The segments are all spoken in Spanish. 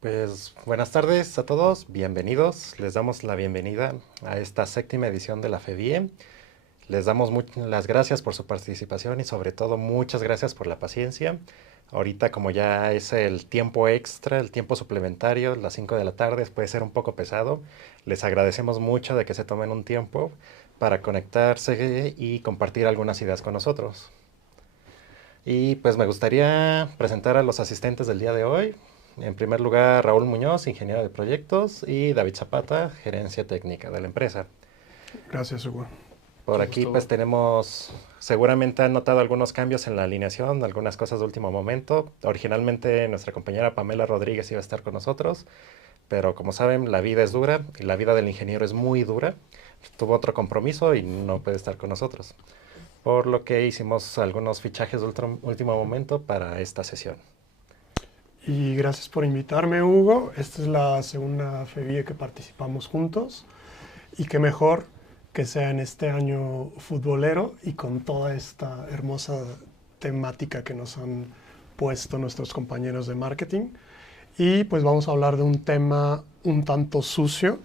Pues buenas tardes a todos, bienvenidos. Les damos la bienvenida a esta séptima edición de la FEBIE. Les damos las gracias por su participación y sobre todo muchas gracias por la paciencia. Ahorita como ya es el tiempo extra, el tiempo suplementario, las 5 de la tarde puede ser un poco pesado. Les agradecemos mucho de que se tomen un tiempo para conectarse y compartir algunas ideas con nosotros. Y pues me gustaría presentar a los asistentes del día de hoy. En primer lugar, Raúl Muñoz, ingeniero de proyectos, y David Zapata, gerencia técnica de la empresa. Gracias, Hugo. Por Mucho aquí pues gusto. tenemos, seguramente han notado algunos cambios en la alineación, algunas cosas de último momento. Originalmente nuestra compañera Pamela Rodríguez iba a estar con nosotros, pero como saben, la vida es dura y la vida del ingeniero es muy dura. Tuvo otro compromiso y no puede estar con nosotros. Por lo que hicimos algunos fichajes de último momento para esta sesión. Y gracias por invitarme, Hugo. Esta es la segunda FEBIE que participamos juntos. Y qué mejor que sea en este año futbolero y con toda esta hermosa temática que nos han puesto nuestros compañeros de marketing. Y pues vamos a hablar de un tema un tanto sucio,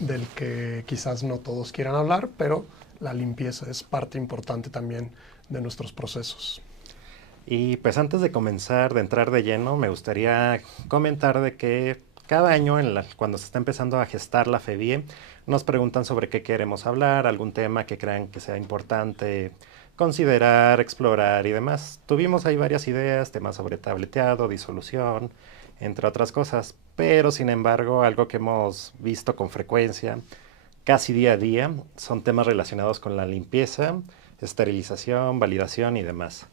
del que quizás no todos quieran hablar, pero la limpieza es parte importante también de nuestros procesos. Y pues antes de comenzar, de entrar de lleno, me gustaría comentar de que cada año, cuando se está empezando a gestar la FEBIE, nos preguntan sobre qué queremos hablar, algún tema que crean que sea importante considerar, explorar y demás. Tuvimos ahí varias ideas, temas sobre tableteado, disolución, entre otras cosas, pero sin embargo, algo que hemos visto con frecuencia, casi día a día, son temas relacionados con la limpieza, esterilización, validación y demás.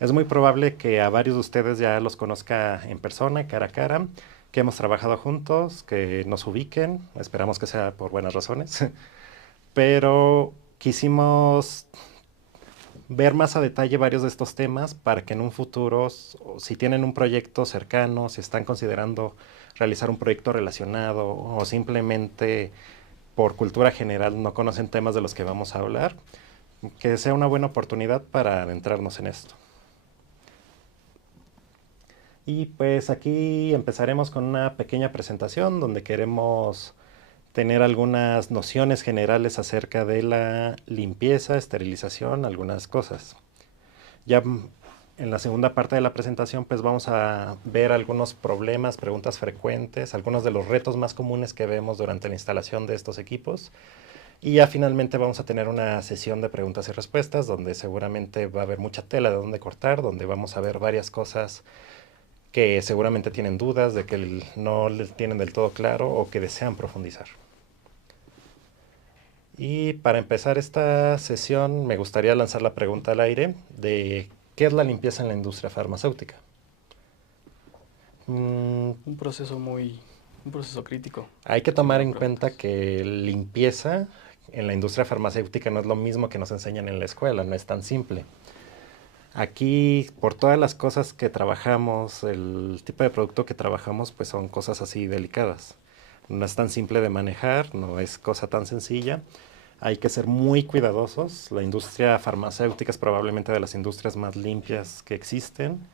Es muy probable que a varios de ustedes ya los conozca en persona, cara a cara, que hemos trabajado juntos, que nos ubiquen, esperamos que sea por buenas razones, pero quisimos ver más a detalle varios de estos temas para que en un futuro, si tienen un proyecto cercano, si están considerando realizar un proyecto relacionado o simplemente por cultura general no conocen temas de los que vamos a hablar, que sea una buena oportunidad para adentrarnos en esto. Y pues aquí empezaremos con una pequeña presentación donde queremos tener algunas nociones generales acerca de la limpieza, esterilización, algunas cosas. Ya en la segunda parte de la presentación pues vamos a ver algunos problemas, preguntas frecuentes, algunos de los retos más comunes que vemos durante la instalación de estos equipos. Y ya finalmente vamos a tener una sesión de preguntas y respuestas donde seguramente va a haber mucha tela de dónde cortar, donde vamos a ver varias cosas que seguramente tienen dudas, de que no les tienen del todo claro o que desean profundizar. Y para empezar esta sesión me gustaría lanzar la pregunta al aire de ¿qué es la limpieza en la industria farmacéutica? Mm, Un proceso un proceso crítico, Hay que si me tomar lo en cuenta preguntas. que limpieza en la industria farmacéutica no es lo mismo que nos enseñan en la escuela, no es tan simple. Aquí, por todas las cosas que trabajamos, el tipo de producto que trabajamos, pues son cosas así delicadas. No es tan simple de manejar, no es cosa tan sencilla. Hay que ser muy cuidadosos. La industria farmacéutica es probablemente de las industrias más limpias que existen.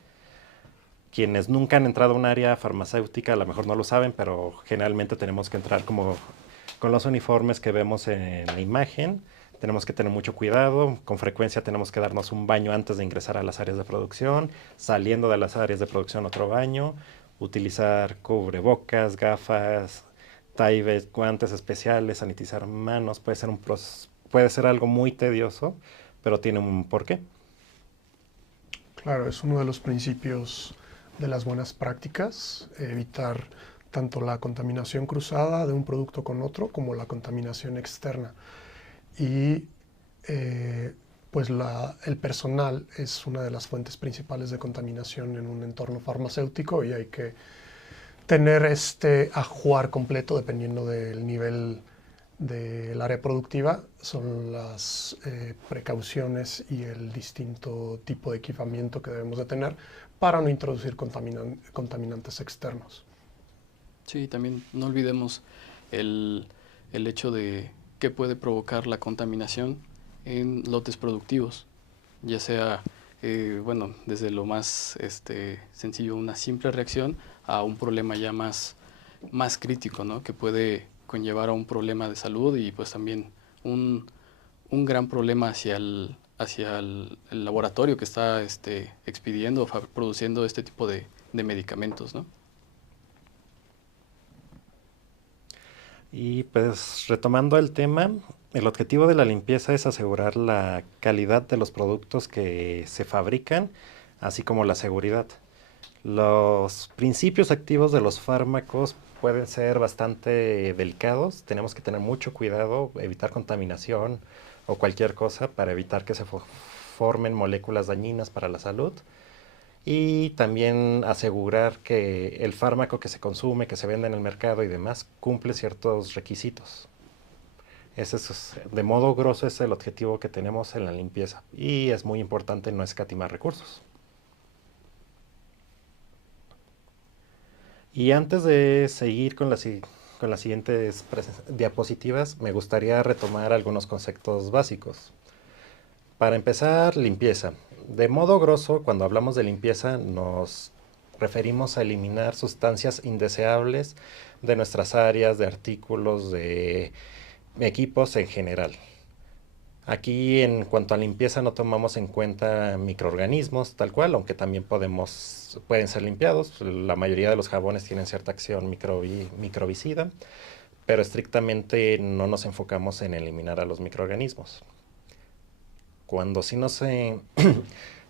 Quienes nunca han entrado a un área farmacéutica a lo mejor no lo saben, pero generalmente tenemos que entrar como con los uniformes que vemos en la imagen. Tenemos que tener mucho cuidado, con frecuencia tenemos que darnos un baño antes de ingresar a las áreas de producción, saliendo de las áreas de producción otro baño, utilizar cubrebocas, gafas, taibes, guantes especiales, sanitizar manos, puede ser algo muy tedioso, pero tiene un porqué. Claro, es uno de los principios de las buenas prácticas, evitar tanto la contaminación cruzada de un producto con otro como la contaminación externa. Y pues el personal es una de las fuentes principales de contaminación en un entorno farmacéutico y hay que tener este ajuar completo dependiendo del nivel del área productiva, son las precauciones y el distinto tipo de equipamiento que debemos de tener para no introducir contaminantes externos. Sí, también no olvidemos el, el hecho de que puede provocar la contaminación en lotes productivos, ya sea bueno, desde lo más sencillo, una simple reacción, a un problema ya más crítico, ¿no? Que puede conllevar a un problema de salud y pues también un, un gran problema hacia el laboratorio que está expidiendo, produciendo este tipo de medicamentos, ¿no? Y pues retomando el tema, el objetivo de la limpieza es asegurar la calidad de los productos que se fabrican, así como la seguridad. Los principios activos de los fármacos pueden ser bastante delicados, tenemos que tener mucho cuidado, evitar contaminación o cualquier cosa para evitar que se formen moléculas dañinas para la salud y también asegurar que el fármaco que se consume, que se vende en el mercado y demás cumple ciertos requisitos. Ese es, de modo grosso, es el objetivo que tenemos en la limpieza y es muy importante no escatimar recursos. Y antes de seguir con las siguientes diapositivas, me gustaría retomar algunos conceptos básicos. Para empezar, limpieza. De modo grosso, cuando hablamos de limpieza, nos referimos a eliminar sustancias indeseables de nuestras áreas, de artículos, de equipos en general. Aquí, en cuanto a limpieza, no tomamos en cuenta microorganismos tal cual, aunque también pueden ser limpiados. La mayoría de los jabones tienen cierta acción microbicida, pero estrictamente no nos enfocamos en eliminar a los microorganismos. Cuando sí nos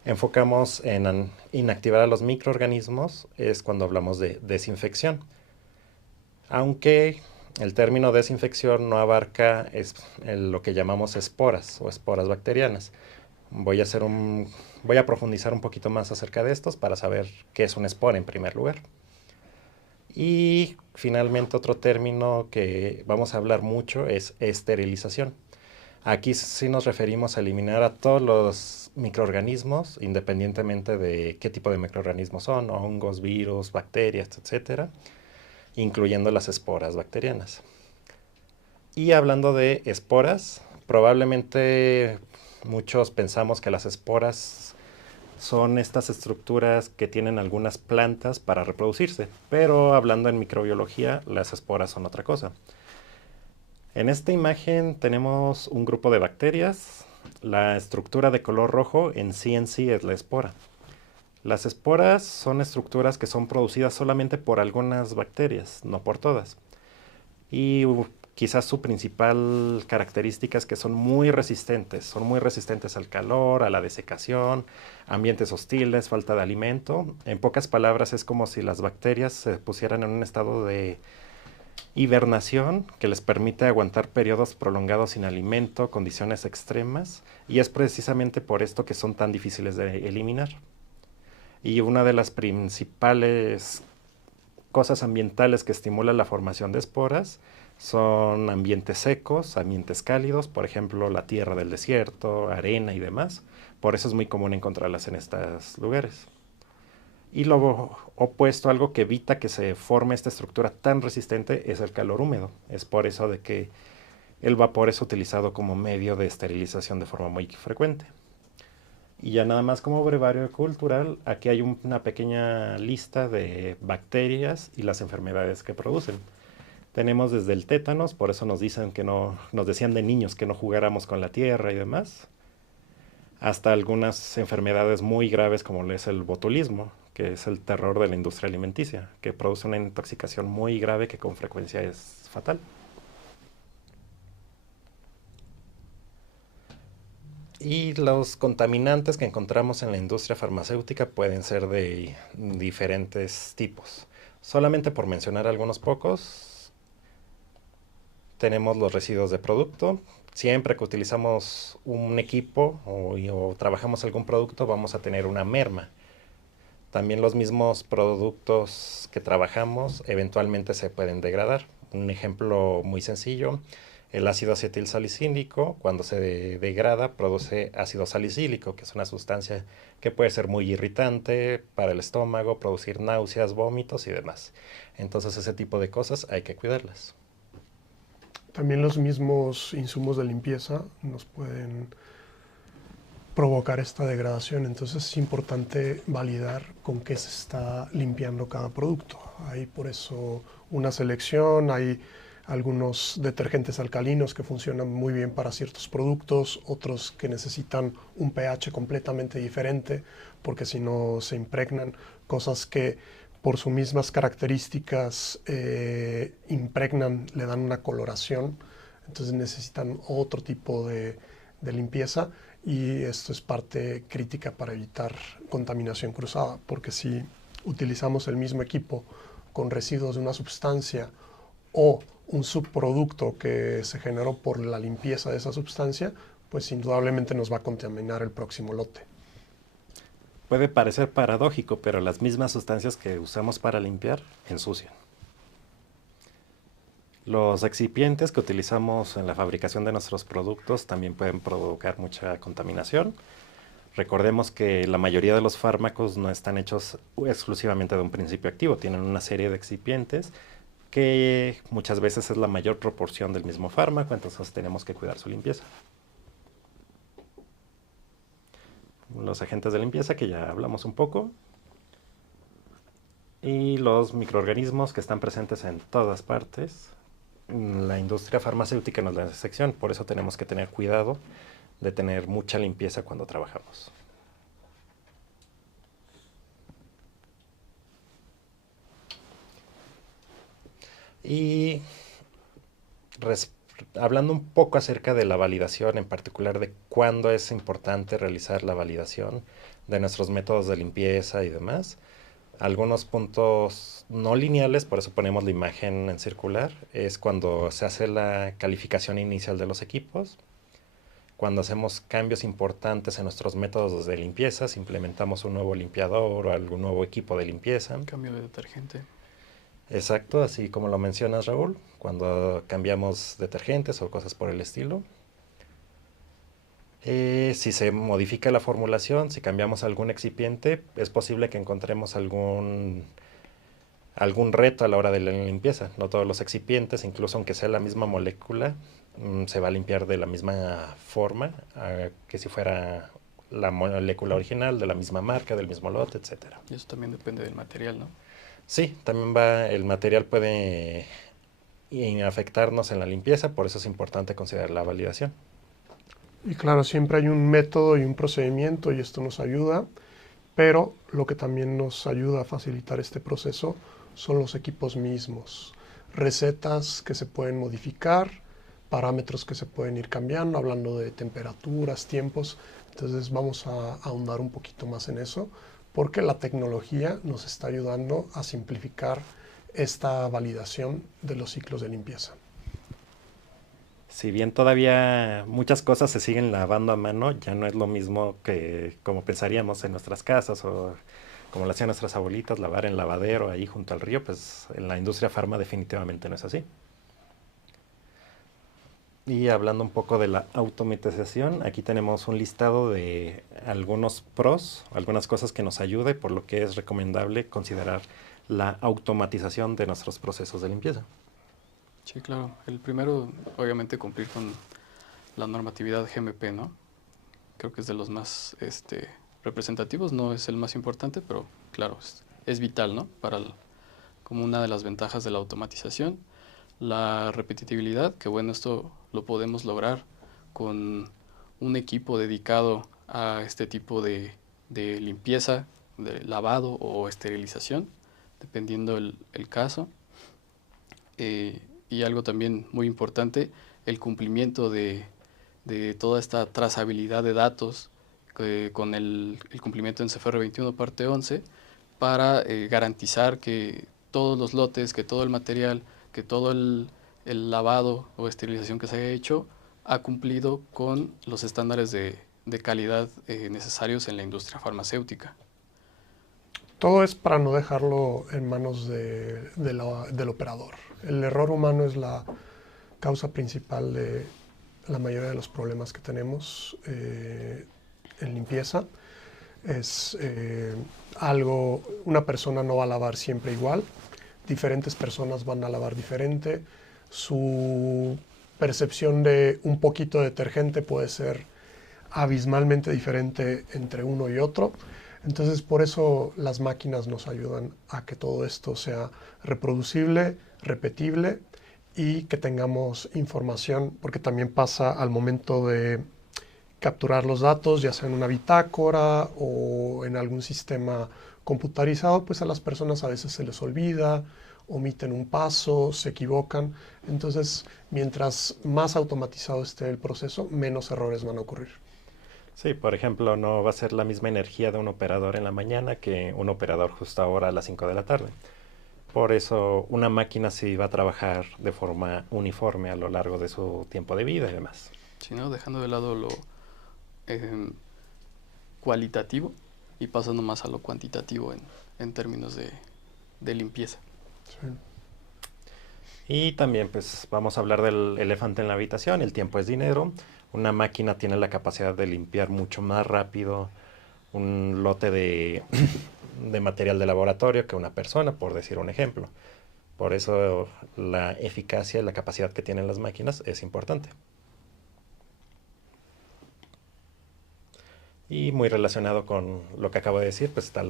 enfocamos en inactivar a los microorganismos es cuando hablamos de desinfección. Aunque el término desinfección no abarca lo que llamamos esporas o esporas bacterianas. Voy a profundizar un poquito más acerca de estos para saber qué es una espora en primer lugar. Y finalmente otro término que vamos a hablar mucho es esterilización. Aquí sí nos referimos a eliminar a todos los microorganismos, independientemente de qué tipo de microorganismos son, hongos, virus, bacterias, etcétera, incluyendo las esporas bacterianas. Y hablando de esporas, probablemente muchos pensamos que las esporas son estas estructuras que tienen algunas plantas para reproducirse, pero hablando en microbiología, las esporas son otra cosa. En esta imagen tenemos un grupo de bacterias. La estructura de color rojo en sí es la espora. Las esporas son estructuras que son producidas solamente por algunas bacterias, no por todas. Y quizás su principal característica es que son muy resistentes al calor, a la desecación, ambientes hostiles, falta de alimento. En pocas palabras, es como si las bacterias se pusieran en un estado de hibernación que les permite aguantar periodos prolongados sin alimento, condiciones extremas, y es precisamente por esto que son tan difíciles de eliminar. Y una de las principales cosas ambientales que estimulan la formación de esporas son ambientes secos, ambientes cálidos, por ejemplo la tierra del desierto, arena y demás. Por eso es muy común encontrarlas en estos lugares. Y lo opuesto, algo que evita que se forme esta estructura tan resistente, es el calor húmedo. Es por eso de que el vapor es utilizado como medio de esterilización de forma muy frecuente. Y ya nada más como brevario cultural, aquí hay una pequeña lista de bacterias y las enfermedades que producen. Tenemos desde el tétanos, por eso nos decían de niños que no jugáramos con la tierra y demás, hasta algunas enfermedades muy graves como es el botulismo, que es el terror de la industria alimenticia, que produce una intoxicación muy grave que con frecuencia es fatal. Y los contaminantes que encontramos en la industria farmacéutica pueden ser de diferentes tipos. Solamente por mencionar algunos pocos, tenemos los residuos de producto. Siempre que utilizamos un equipo o trabajamos algún producto, vamos a tener una merma. También los mismos productos que trabajamos eventualmente se pueden degradar. Un ejemplo muy sencillo: el ácido acetilsalicílico, cuando se degrada, produce ácido salicílico, que es una sustancia que puede ser muy irritante para el estómago, producir náuseas, vómitos y demás. Entonces ese tipo de cosas hay que cuidarlas. También los mismos insumos de limpieza nos pueden provocar esta degradación. Entonces es importante validar con qué se está limpiando cada producto. Hay por eso una selección, hay algunos detergentes alcalinos que funcionan muy bien para ciertos productos, otros que necesitan un pH completamente diferente porque si no se impregnan, cosas que por sus mismas características impregnan, le dan una coloración, entonces necesitan otro tipo de limpieza y esto es parte crítica para evitar contaminación cruzada, porque si utilizamos el mismo equipo con residuos de una sustancia o un subproducto que se generó por la limpieza de esa sustancia, pues indudablemente nos va a contaminar el próximo lote. Puede parecer paradójico, pero las mismas sustancias que usamos para limpiar ensucian. Los excipientes que utilizamos en la fabricación de nuestros productos también pueden provocar mucha contaminación. Recordemos que la mayoría de los fármacos no están hechos exclusivamente de un principio activo, tienen una serie de excipientes que muchas veces es la mayor proporción del mismo fármaco, entonces tenemos que cuidar su limpieza. Los agentes de limpieza, que ya hablamos un poco, y los microorganismos que están presentes en todas partes. La industria farmacéutica no es la excepción, por eso tenemos que tener cuidado de tener mucha limpieza cuando trabajamos. Y hablando un poco acerca de la validación, en particular de cuándo es importante realizar la validación de nuestros métodos de limpieza y demás, algunos puntos no lineales, por eso ponemos la imagen en circular, es cuando se hace la calificación inicial de los equipos, cuando hacemos cambios importantes en nuestros métodos de limpieza, si implementamos un nuevo limpiador o algún nuevo equipo de limpieza. Cambio de detergente. Exacto, así como lo mencionas, Raúl, cuando cambiamos detergentes o cosas por el estilo. Si se modifica la formulación, si cambiamos algún excipiente, es posible que encontremos algún reto a la hora de la limpieza. No todos los excipientes, incluso aunque sea la misma molécula, se va a limpiar de la misma forma que si fuera la molécula original, de la misma marca, del mismo lote, etc. Y eso también depende del material, ¿no? Sí, también el material puede afectarnos en la limpieza, por eso es importante considerar la validación. Y claro, siempre hay un método y un procedimiento y esto nos ayuda, pero lo que también nos ayuda a facilitar este proceso son los equipos mismos. Recetas que se pueden modificar, parámetros que se pueden ir cambiando, hablando de temperaturas, tiempos. Entonces vamos a ahondar un poquito más en eso, porque la tecnología nos está ayudando a simplificar esta validación de los ciclos de limpieza. Si bien todavía muchas cosas se siguen lavando a mano, ya no es lo mismo que como pensaríamos en nuestras casas o como lo hacían nuestras abuelitas, lavar en lavadero ahí junto al río, pues en la industria farma definitivamente no es así. Y hablando un poco de la automatización, aquí tenemos un listado de algunos pros, algunas cosas que nos ayude, por lo que es recomendable considerar la automatización de nuestros procesos de limpieza. Sí, claro. El primero, obviamente, cumplir con la normatividad GMP, ¿no? Creo que es de los más representativos, no es el más importante, pero claro, es vital, ¿no? Como una de las ventajas de la automatización. La repetitividad, que bueno, esto lo podemos lograr con un equipo dedicado a este tipo de limpieza, de lavado o esterilización, dependiendo el caso. Y algo también muy importante, el cumplimiento de toda esta trazabilidad de datos con el cumplimiento en CFR 21 parte 11 para garantizar que todos los lotes, que todo el material, que todo el lavado o esterilización que se haya hecho ha cumplido con los estándares de calidad necesarios en la industria farmacéutica. Todo es para no dejarlo en manos del operador. El error humano es la causa principal de la mayoría de los problemas que tenemos en limpieza. Es una persona no va a lavar siempre igual, diferentes personas van a lavar diferente, su percepción de un poquito de detergente puede ser abismalmente diferente entre uno y otro. Entonces, por eso las máquinas nos ayudan a que todo esto sea reproducible, repetible y que tengamos información, porque también pasa al momento de capturar los datos, ya sea en una bitácora o en algún sistema computarizado, pues a las personas a veces se les olvida, omiten un paso, se equivocan. Entonces, mientras más automatizado esté el proceso, menos errores van a ocurrir. Sí, por ejemplo, no va a ser la misma energía de un operador en la mañana que un operador justo ahora a las 5 de la tarde. Por eso una máquina sí va a trabajar de forma uniforme a lo largo de su tiempo de vida y demás. Si no, dejando de lado lo eh, cualitativo y pasando más a lo cuantitativo en términos de limpieza. Sí. Y también pues vamos a hablar del elefante en la habitación, el tiempo es dinero. Una máquina tiene la capacidad de limpiar mucho más rápido un lote de material de laboratorio que una persona, por decir un ejemplo. Por eso la eficacia y la capacidad que tienen las máquinas es importante. Y muy relacionado con lo que acabo de decir, pues está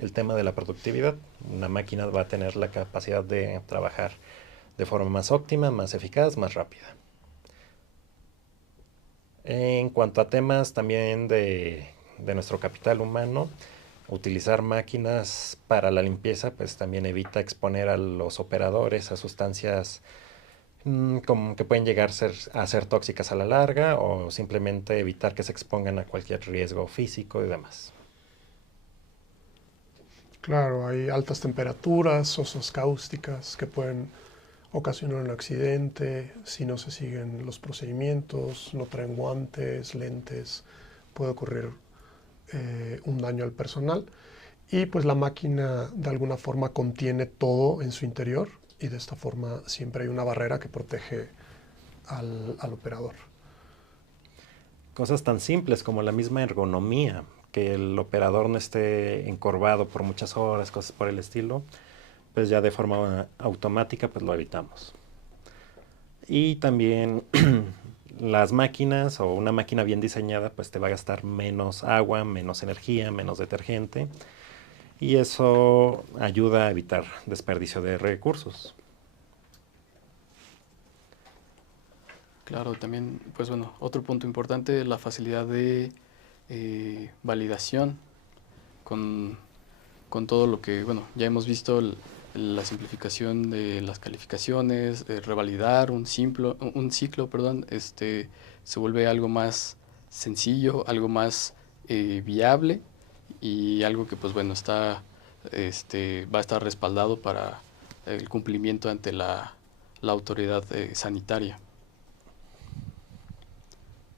el tema de la productividad. Una máquina va a tener la capacidad de trabajar de forma más óptima, más eficaz, más rápida. En cuanto a temas también de nuestro capital humano, utilizar máquinas para la limpieza pues también evita exponer a los operadores a sustancias como que pueden llegar a ser tóxicas a la larga o simplemente evitar que se expongan a cualquier riesgo físico y demás. Claro, hay altas temperaturas, sosas cáusticas que pueden ocasionar un accidente si no se siguen los procedimientos, no traen guantes, lentes, puede ocurrir un daño al personal. Y pues la máquina de alguna forma contiene todo en su interior y de esta forma siempre hay una barrera que protege al operador. Cosas tan simples como la misma ergonomía, que el operador no esté encorvado por muchas horas, cosas por el estilo, pues ya de forma automática pues lo evitamos. Y también las máquinas o una máquina bien diseñada pues te va a gastar menos agua, menos energía, menos detergente y eso ayuda a evitar desperdicio de recursos. Claro, también, pues bueno, otro punto importante, la facilidad de validación con, con todo lo que, bueno, ya hemos visto la simplificación de las calificaciones, revalidar un ciclo, perdón, se vuelve algo más sencillo, algo más viable y algo que, pues bueno, va a estar respaldado para el cumplimiento ante la autoridad sanitaria.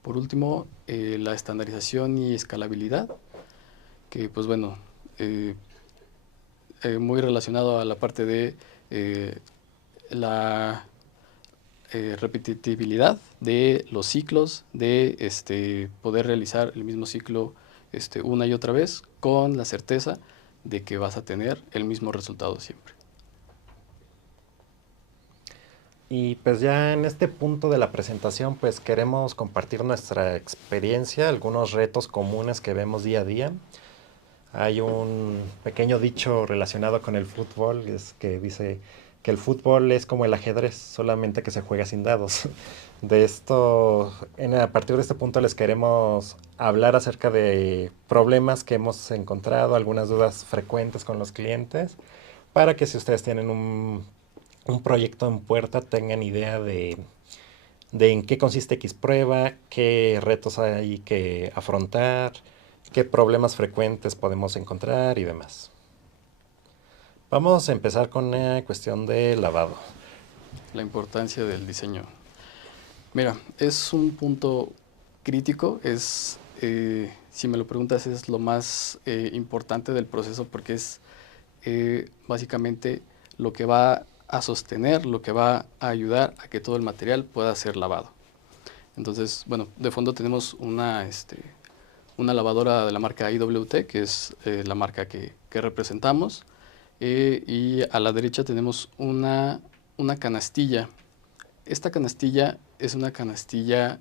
Por último, la estandarización y escalabilidad, que pues bueno, eh, muy relacionado a la parte de la repetitividad de los ciclos, de poder realizar el mismo ciclo una y otra vez con la certeza de que vas a tener el mismo resultado siempre. Y pues ya en este punto de la presentación pues queremos compartir nuestra experiencia, algunos retos comunes que vemos día a día. Hay un pequeño dicho relacionado con el fútbol, es que dice que el fútbol es como el ajedrez, solamente que se juega sin dados. De esto, a partir de este punto les queremos hablar acerca de problemas que hemos encontrado, algunas dudas frecuentes con los clientes, para que si ustedes tienen un proyecto en puerta tengan idea de en qué consiste X prueba, qué retos hay que afrontar, qué problemas frecuentes podemos encontrar y demás. Vamos a empezar con la cuestión de lavado. La importancia del diseño. Mira, es un punto crítico, si me lo preguntas, es lo más importante del proceso porque es básicamente lo que va a sostener, lo que va a ayudar a que todo el material pueda ser lavado. Entonces, bueno, de fondo tenemos una lavadora de la marca IWT, que es la marca que representamos, y a la derecha tenemos una canastilla. Esta canastilla es una canastilla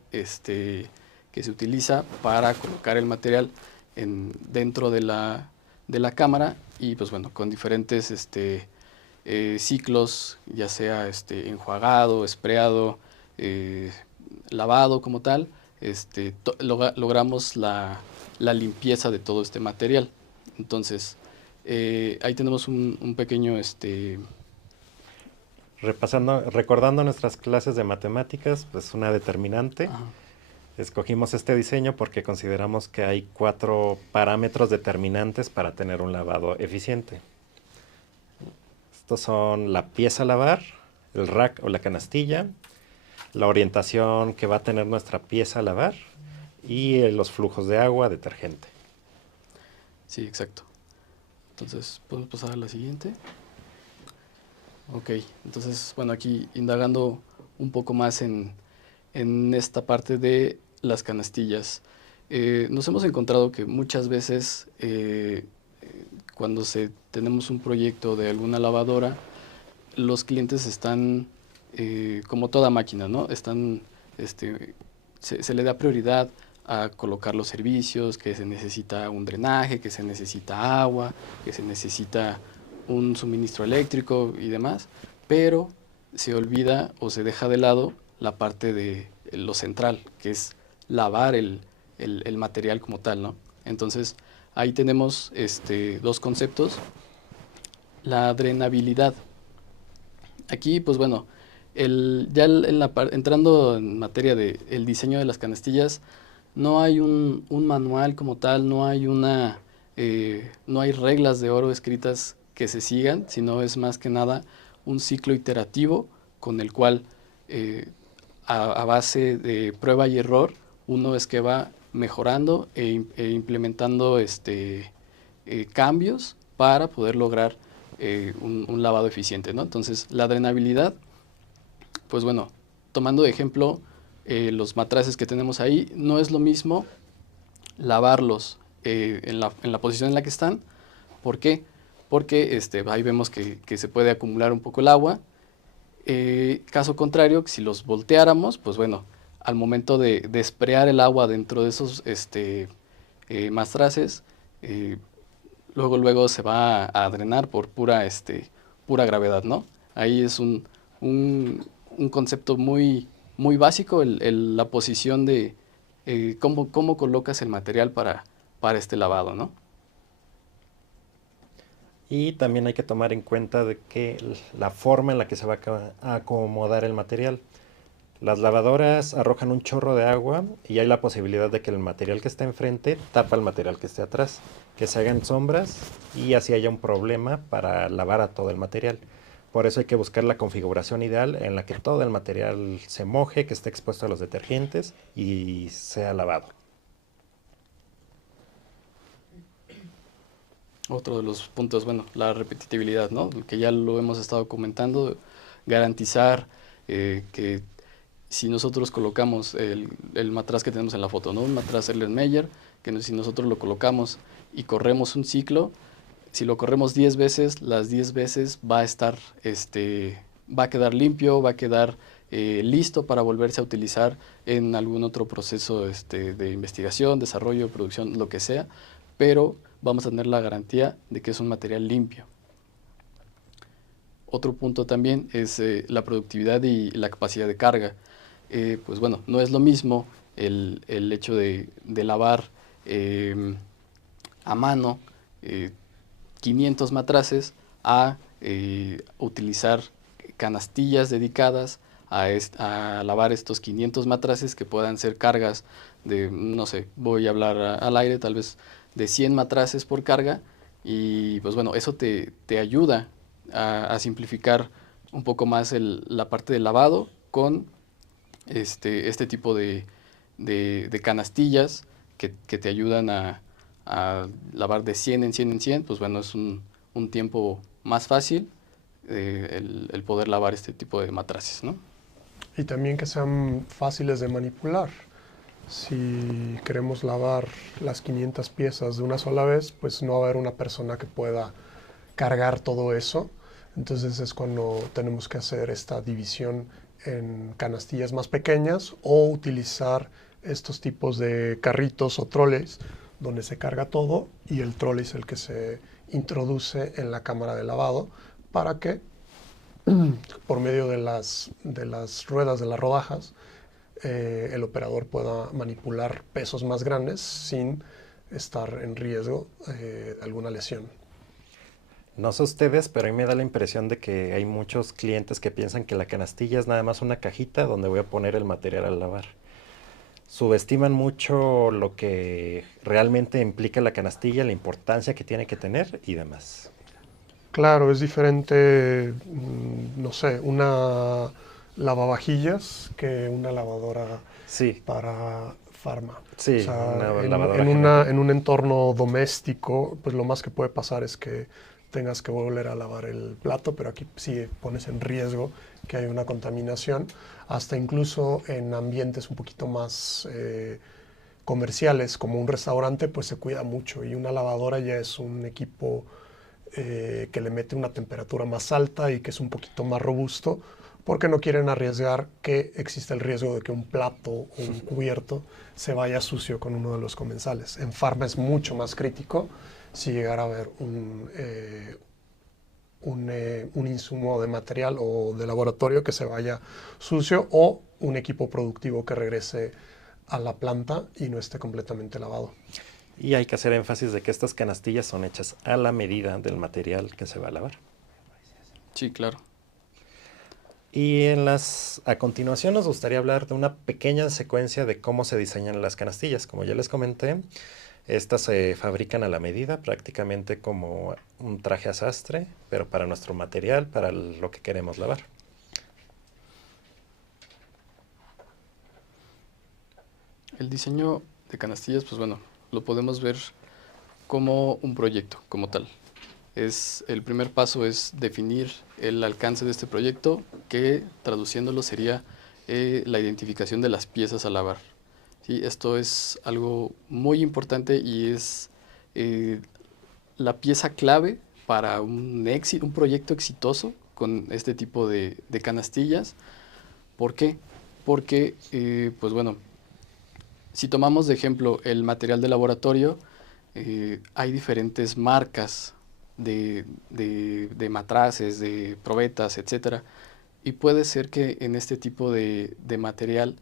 que se utiliza para colocar el material dentro de la cámara y pues bueno, con diferentes ciclos, ya sea enjuagado, sprayado, lavado como tal, logramos la limpieza de todo este material. Entonces, ahí tenemos un pequeño Recordando nuestras clases de matemáticas, pues una determinante. Ajá. Escogimos este diseño porque consideramos que hay 4 parámetros determinantes para tener un lavado eficiente. Estos son la pieza a lavar, el rack o la canastilla, la orientación que va a tener nuestra pieza a lavar y los flujos de agua, detergente. Sí, exacto. Entonces, ¿podemos pasar a la siguiente? Ok, entonces, bueno, aquí indagando un poco más en esta parte de las canastillas. Nos hemos encontrado que muchas veces cuando tenemos un proyecto de alguna lavadora, los clientes están, como toda máquina, ¿no? Se le da prioridad a colocar los servicios, que se necesita un drenaje, que se necesita agua, que se necesita un suministro eléctrico y demás, pero se olvida o se deja de lado la parte de lo central, que es lavar el material como tal, ¿no? Entonces, ahí tenemos 2 conceptos. La drenabilidad. Aquí, pues bueno, entrando en materia del diseño de las canastillas, no hay un manual como tal, no hay reglas de oro escritas que se sigan, sino es más que nada un ciclo iterativo con el cual a base de prueba y error, uno es que va mejorando e implementando cambios para poder lograr un lavado eficiente, ¿no? Entonces, la drenabilidad, pues bueno, tomando de ejemplo los matraces que tenemos ahí, no es lo mismo lavarlos en la posición en la que están. ¿Por qué? Porque ahí vemos que se puede acumular un poco el agua. Caso contrario, si los volteáramos, pues bueno, al momento de sprayar el agua dentro de esos matraces, luego se va a drenar por pura gravedad, ¿no? Ahí es un concepto muy básico, la posición de cómo colocas el material para este lavado, ¿no? Y también hay que tomar en cuenta de que la forma en la que se va a acomodar el material. Las lavadoras arrojan un chorro de agua y hay la posibilidad de que el material que está enfrente tapa el material que esté atrás, que se hagan sombras y así haya un problema para lavar a todo el material. Por eso hay que buscar la configuración ideal en la que todo el material se moje, que esté expuesto a los detergentes y sea lavado. Otro de los puntos, bueno, la repetitividad, ¿no? Que ya lo hemos estado comentando, garantizar que si nosotros colocamos el matraz que tenemos en la foto, ¿no? Un matraz Erlenmeyer, que si nosotros lo colocamos y corremos un ciclo, si lo corremos 10 veces, las 10 veces va a quedar limpio, va a quedar listo para volverse a utilizar en algún otro proceso de investigación, desarrollo, producción, lo que sea, pero vamos a tener la garantía de que es un material limpio. Otro punto también es la productividad y la capacidad de carga. Pues bueno, no es lo mismo el hecho de lavar a mano 500 matraces a utilizar canastillas dedicadas a lavar estos 500 matraces que puedan ser cargas de, no sé, voy a hablar al aire, tal vez de 100 matraces por carga, y pues bueno, eso te ayuda a simplificar un poco más la parte del lavado con este tipo de canastillas que te ayudan a lavar de 100 en 100 en 100, pues bueno, es un tiempo más fácil el poder lavar este tipo de matraces, ¿no? Y también que sean fáciles de manipular. Si queremos lavar las 500 piezas de una sola vez, pues no va a haber una persona que pueda cargar todo eso. Entonces es cuando tenemos que hacer esta división en canastillas más pequeñas o utilizar estos tipos de carritos o troles donde se carga todo y el trole es el que se introduce en la cámara de lavado para que por medio de las ruedas de las rodajas el operador pueda manipular pesos más grandes sin estar en riesgo de alguna lesión. No sé ustedes, pero a mí me da la impresión de que hay muchos clientes que piensan que la canastilla es nada más una cajita donde voy a poner el material al lavar. Subestiman mucho lo que realmente implica la canastilla, la importancia que tiene que tener y demás. Claro, es diferente, no sé, una lavavajillas que una lavadora Sí, para farma. O sí, sea, una lavadora general. en un entorno doméstico, pues lo más que puede pasar es que tengas que volver a lavar el plato, pero aquí sí pones en riesgo que haya una contaminación, hasta incluso en ambientes un poquito más comerciales, como un restaurante, pues se cuida mucho y una lavadora ya es un equipo que le mete una temperatura más alta y que es un poquito más robusto, porque no quieren arriesgar que existe el riesgo de que un plato o un cubierto se vaya sucio con uno de los comensales. En farma es mucho más crítico si llegara a haber un insumo de material o de laboratorio que se vaya sucio o un equipo productivo que regrese a la planta y no esté completamente lavado. Y hay que hacer énfasis de que estas canastillas son hechas a la medida del material que se va a lavar. Sí, claro. Y a continuación nos gustaría hablar de una pequeña secuencia de cómo se diseñan las canastillas. Como ya les comenté, estas se fabrican a la medida, prácticamente como un traje a sastre, pero para nuestro material, para lo que queremos lavar. El diseño de canastillas, pues bueno, lo podemos ver como un proyecto, como tal. El primer paso es definir el alcance de este proyecto, que traduciéndolo sería la identificación de las piezas a lavar. ¿Sí? Esto es algo muy importante y es eh, la pieza clave para un proyecto exitoso con este tipo de canastillas. ¿Por qué? Porque, pues bueno, si tomamos de ejemplo el material de laboratorio, hay diferentes marcas de matraces, de probetas, etcétera. Y puede ser que en este tipo de material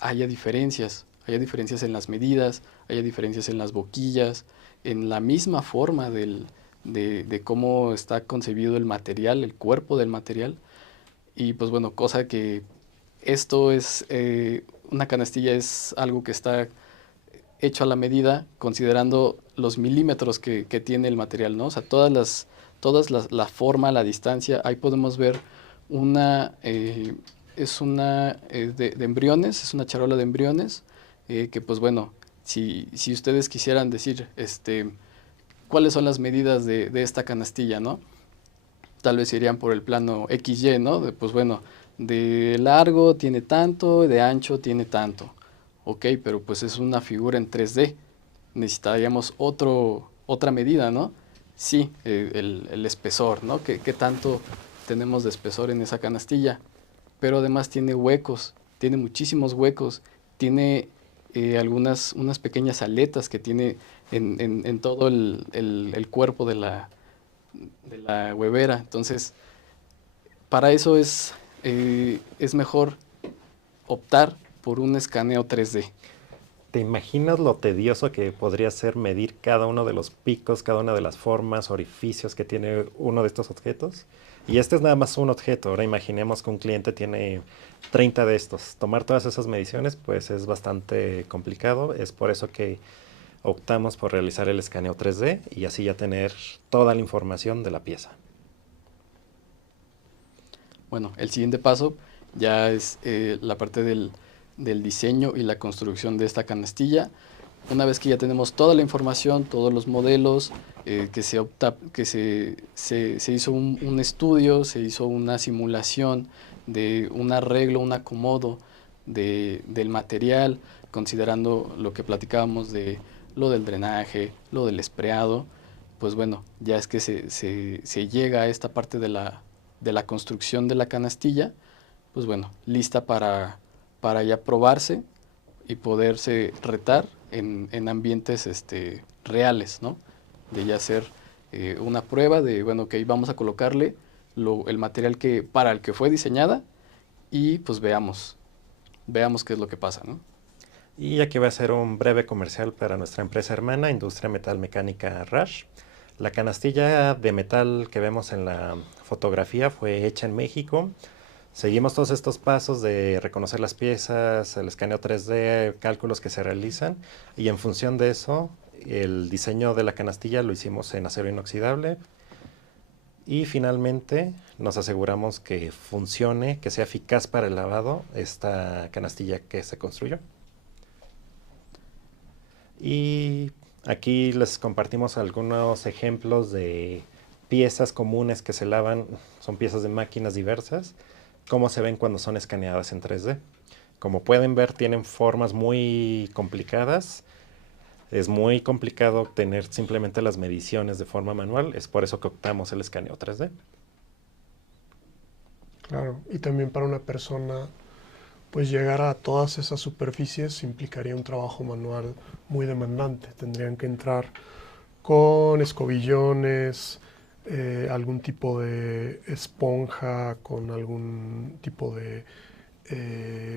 haya diferencias en las medidas, haya diferencias en las boquillas, en la misma forma de cómo está concebido el material, el cuerpo del material. Y pues bueno, cosa que esto es, una canastilla es algo que está hecho a la medida, considerando los milímetros que tiene el material, ¿no? O sea, la forma, la distancia, ahí podemos ver una, es una de embriones, es una charola de embriones, que pues bueno, si ustedes quisieran decir, cuáles son las medidas de esta canastilla, ¿no? Tal vez irían por el plano XY, ¿no? Pues bueno, de largo tiene tanto, de ancho tiene tanto. Ok, pero pues es una figura en 3D. Necesitaríamos otra medida, ¿no? Sí, el espesor, ¿no? ¿Qué tanto tenemos de espesor en esa canastilla? Pero además tiene huecos, tiene muchísimos huecos, tiene unas pequeñas aletas que tiene en todo el cuerpo de la huevera. Entonces, para eso es mejor optar por un escaneo 3D. ¿Te imaginas lo tedioso que podría ser medir cada uno de los picos, cada una de las formas, orificios que tiene uno de estos objetos? Y este es nada más un objeto. Ahora imaginemos que un cliente tiene 30 de estos. Tomar todas esas mediciones pues es bastante complicado. Es por eso que optamos por realizar el escaneo 3D y así ya tener toda la información de la pieza. Bueno, el siguiente paso ya es la parte del diseño y la construcción de esta canastilla. Una vez que ya tenemos toda la información, todos los modelos, se hizo un estudio, se hizo una simulación de un arreglo, un acomodo del material, considerando lo que platicábamos de lo del drenaje, lo del espreado, pues bueno, ya es que se llega a esta parte de la construcción de la canastilla, pues bueno, lista para ya probarse y poderse retar en ambientes reales, ¿no? De ya hacer una prueba de, bueno, ok, vamos a colocarle el material para el que fue diseñada y pues veamos qué es lo que pasa, ¿no? Y aquí va a ser un breve comercial para nuestra empresa hermana, Industria Metalmecánica Rush. La canastilla de metal que vemos en la fotografía fue hecha en México. Seguimos todos estos pasos de reconocer las piezas, el escaneo 3D, cálculos que se realizan, y en función de eso, el diseño de la canastilla lo hicimos en acero inoxidable. Y finalmente nos aseguramos que funcione, que sea eficaz para el lavado esta canastilla que se construyó. Y aquí les compartimos algunos ejemplos de piezas comunes que se lavan, son piezas de máquinas diversas, cómo se ven cuando son escaneadas en 3D. Como pueden ver, tienen formas muy complicadas. Es muy complicado obtener simplemente las mediciones de forma manual, es por eso que optamos el escaneo 3D. Claro, y también para una persona, pues llegar a todas esas superficies implicaría un trabajo manual muy demandante. Tendrían que entrar con escobillones, algún tipo de esponja, con algún tipo de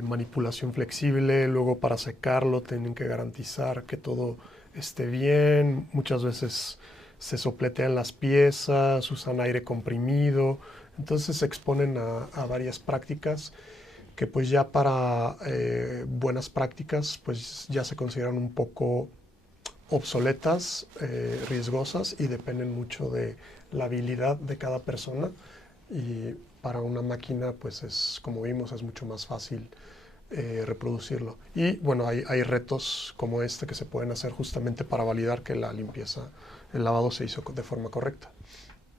manipulación flexible. Luego para secarlo tienen que garantizar que todo esté bien. Muchas veces se sopletean las piezas, usan aire comprimido. Entonces se exponen a varias prácticas que pues ya para buenas prácticas pues ya se consideran un poco obsoletas, riesgosas, y dependen mucho de la habilidad de cada persona. Y para una máquina pues es, como vimos, es mucho más fácil reproducirlo. Y bueno, hay retos como este que se pueden hacer justamente para validar que la limpieza, el lavado se hizo de forma correcta.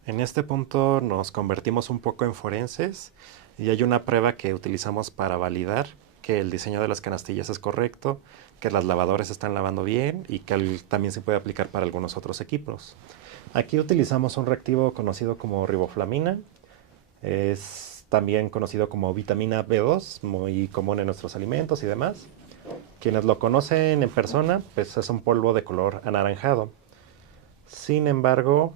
En este punto nos convertimos un poco en forenses y hay una prueba que utilizamos para validar que el diseño de las canastillas es correcto, que las lavadoras están lavando bien y que también se puede aplicar para algunos otros equipos. Aquí utilizamos un reactivo conocido como riboflamina. Es también conocido como vitamina B2, muy común en nuestros alimentos y demás. Quienes lo conocen en persona, pues es un polvo de color anaranjado. Sin embargo,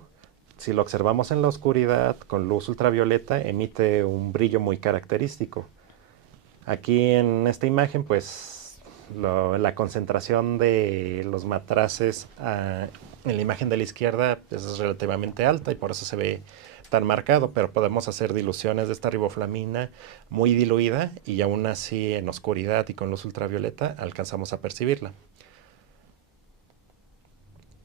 si lo observamos en la oscuridad con luz ultravioleta, emite un brillo muy característico. Aquí en esta imagen, pues la concentración de los matraces en la imagen de la izquierda es relativamente alta y por eso se ve tan marcado, pero podemos hacer diluciones de esta riboflamina muy diluida y aún así en oscuridad y con luz ultravioleta alcanzamos a percibirla.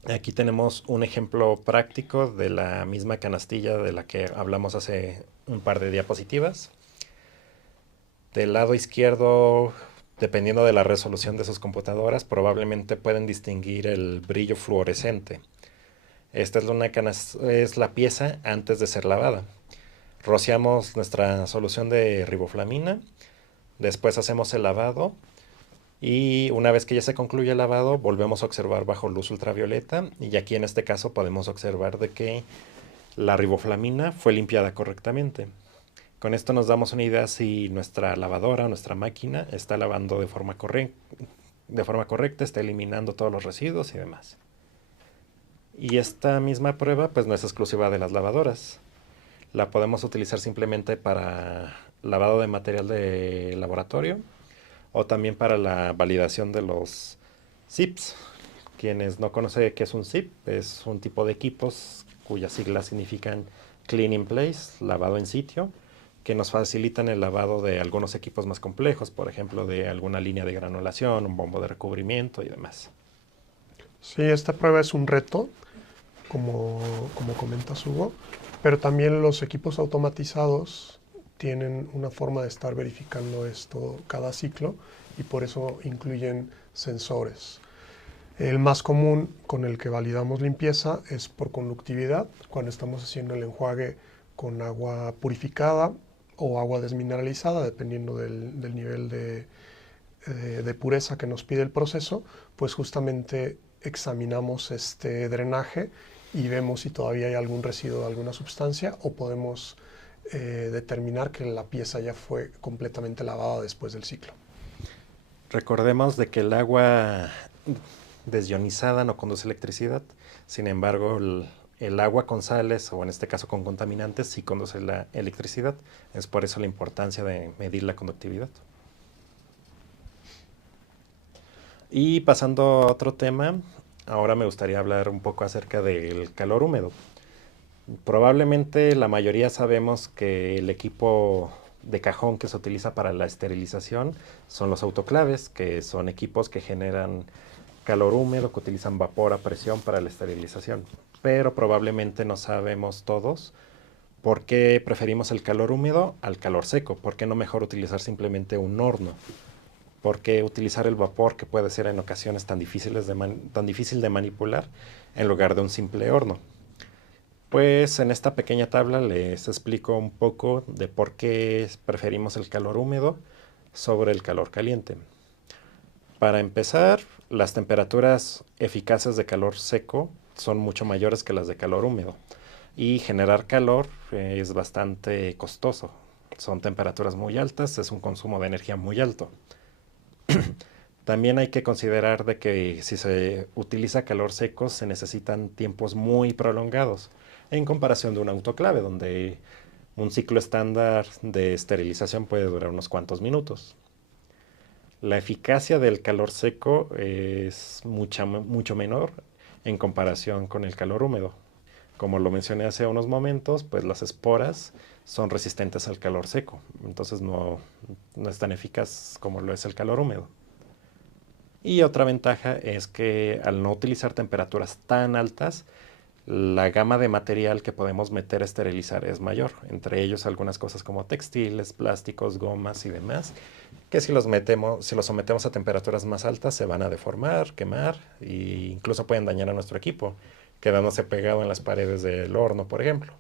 Aquí tenemos un ejemplo práctico de la misma canastilla de la que hablamos hace un par de diapositivas. Del lado izquierdo, dependiendo de la resolución de sus computadoras, probablemente pueden distinguir el brillo fluorescente. Esta es la pieza antes de ser lavada. Rociamos nuestra solución de riboflamina, después hacemos el lavado y una vez que ya se concluye el lavado volvemos a observar bajo luz ultravioleta y aquí en este caso podemos observar de que la riboflamina fue limpiada correctamente. Con esto nos damos una idea si nuestra lavadora, nuestra máquina está lavando de forma correcta, está eliminando todos los residuos y demás. Y esta misma prueba pues no es exclusiva de las lavadoras. La podemos utilizar simplemente para lavado de material de laboratorio o también para la validación de los SIPs. Quienes no conocen qué es un SIP, es un tipo de equipos cuyas siglas significan Clean in Place, lavado en sitio, que nos facilitan el lavado de algunos equipos más complejos, por ejemplo, de alguna línea de granulación, un bombo de recubrimiento y demás. Sí, esta prueba es un reto, como comentas, Hugo, pero también los equipos automatizados tienen una forma de estar verificando esto cada ciclo y por eso incluyen sensores. El más común con el que validamos limpieza es por conductividad, cuando estamos haciendo el enjuague con agua purificada o agua desmineralizada, dependiendo del nivel de pureza que nos pide el proceso, pues justamente examinamos este drenaje y vemos si todavía hay algún residuo de alguna sustancia o podemos determinar que la pieza ya fue completamente lavada después del ciclo. Recordemos de que el agua desionizada no conduce electricidad, sin embargo el agua con sales, o en este caso con contaminantes, sí conduce la electricidad. Es por eso la importancia de medir la conductividad. Y pasando a otro tema, ahora me gustaría hablar un poco acerca del calor húmedo. Probablemente la mayoría sabemos que el equipo de cajón que se utiliza para la esterilización son los autoclaves, que son equipos que generan calor húmedo, que utilizan vapor a presión para la esterilización. Pero probablemente no sabemos todos por qué preferimos el calor húmedo al calor seco. ¿Por qué no mejor utilizar simplemente un horno? ¿Por qué utilizar el vapor, que puede ser en ocasiones tan difícil de manipular, en lugar de un simple horno? Pues en esta pequeña tabla les explico un poco de por qué preferimos el calor húmedo sobre el calor caliente. Para empezar, las temperaturas eficaces de calor seco son mucho mayores que las de calor húmedo, y generar calor es bastante costoso. Son temperaturas muy altas, es un consumo de energía muy alto. También hay que considerar de que si se utiliza calor seco se necesitan tiempos muy prolongados en comparación de un autoclave, donde un ciclo estándar de esterilización puede durar unos cuantos minutos. La eficacia del calor seco es mucho menor en comparación con el calor húmedo. Como lo mencioné hace unos momentos, pues las esporas son resistentes al calor seco, entonces no es tan eficaz como lo es el calor húmedo. Y otra ventaja es que al no utilizar temperaturas tan altas, la gama de material que podemos meter a esterilizar es mayor, entre ellos algunas cosas como textiles, plásticos, gomas y demás, que si los sometemos a temperaturas más altas se van a deformar, quemar e incluso pueden dañar a nuestro equipo, quedándose pegado en las paredes del horno, por ejemplo.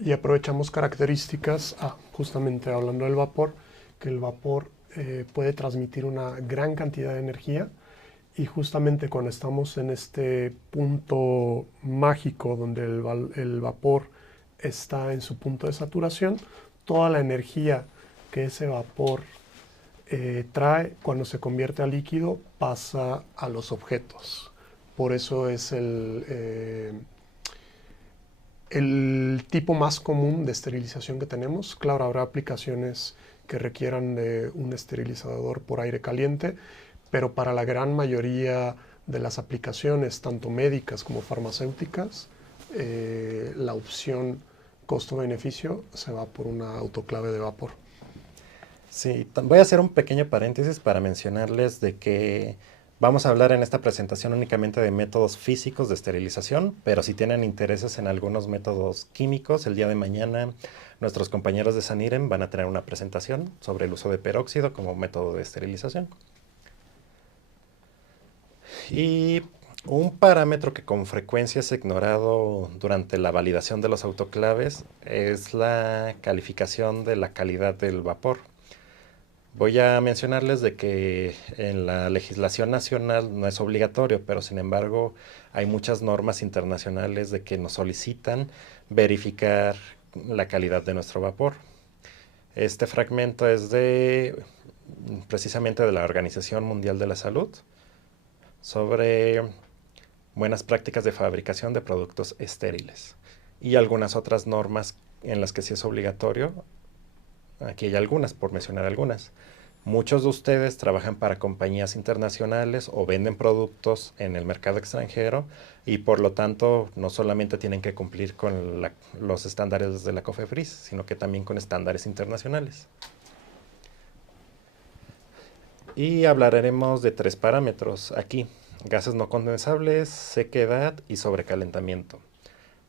Y aprovechamos características, justamente hablando del vapor, que el vapor puede transmitir una gran cantidad de energía, y justamente cuando estamos en este punto mágico donde el vapor está en su punto de saturación, toda la energía que ese vapor trae, cuando se convierte a líquido, pasa a los objetos. Por eso es el tipo más común de esterilización que tenemos. Claro, habrá aplicaciones que requieran de un esterilizador por aire caliente, pero para la gran mayoría de las aplicaciones, tanto médicas como farmacéuticas, la opción costo-beneficio se va por una autoclave de vapor. Sí, voy a hacer un pequeño paréntesis para mencionarles de que vamos a hablar en esta presentación únicamente de métodos físicos de esterilización, pero si tienen intereses en algunos métodos químicos, el día de mañana nuestros compañeros de Sanirem van a tener una presentación sobre el uso de peróxido como método de esterilización. Y un parámetro que con frecuencia es ignorado durante la validación de los autoclaves es la calificación de la calidad del vapor. Voy a mencionarles de que en la legislación nacional no es obligatorio, pero sin embargo hay muchas normas internacionales de que nos solicitan verificar la calidad de nuestro vapor. Este fragmento es precisamente de la Organización Mundial de la Salud, sobre buenas prácticas de fabricación de productos estériles y algunas otras normas en las que sí es obligatorio. Aquí hay algunas, por mencionar algunas. Muchos de ustedes trabajan para compañías internacionales o venden productos en el mercado extranjero, y por lo tanto no solamente tienen que cumplir con los estándares de la COFEPRIS, sino que también con estándares internacionales. Y hablaremos de 3 parámetros aquí: gases no condensables, sequedad y sobrecalentamiento.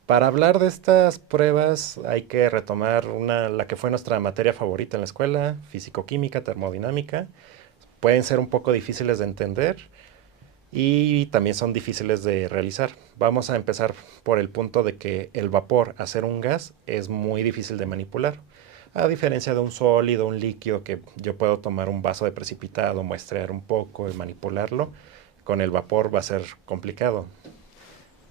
Para hablar de estas pruebas hay que retomar la que fue nuestra materia favorita en la escuela: físico-química, termodinámica. Pueden ser un poco difíciles de entender y también son difíciles de realizar. Vamos a empezar por el punto de que el vapor, a ser un gas, es muy difícil de manipular. A diferencia de un sólido, un líquido, que yo puedo tomar un vaso de precipitado, muestrear un poco y manipularlo, con el vapor va a ser complicado.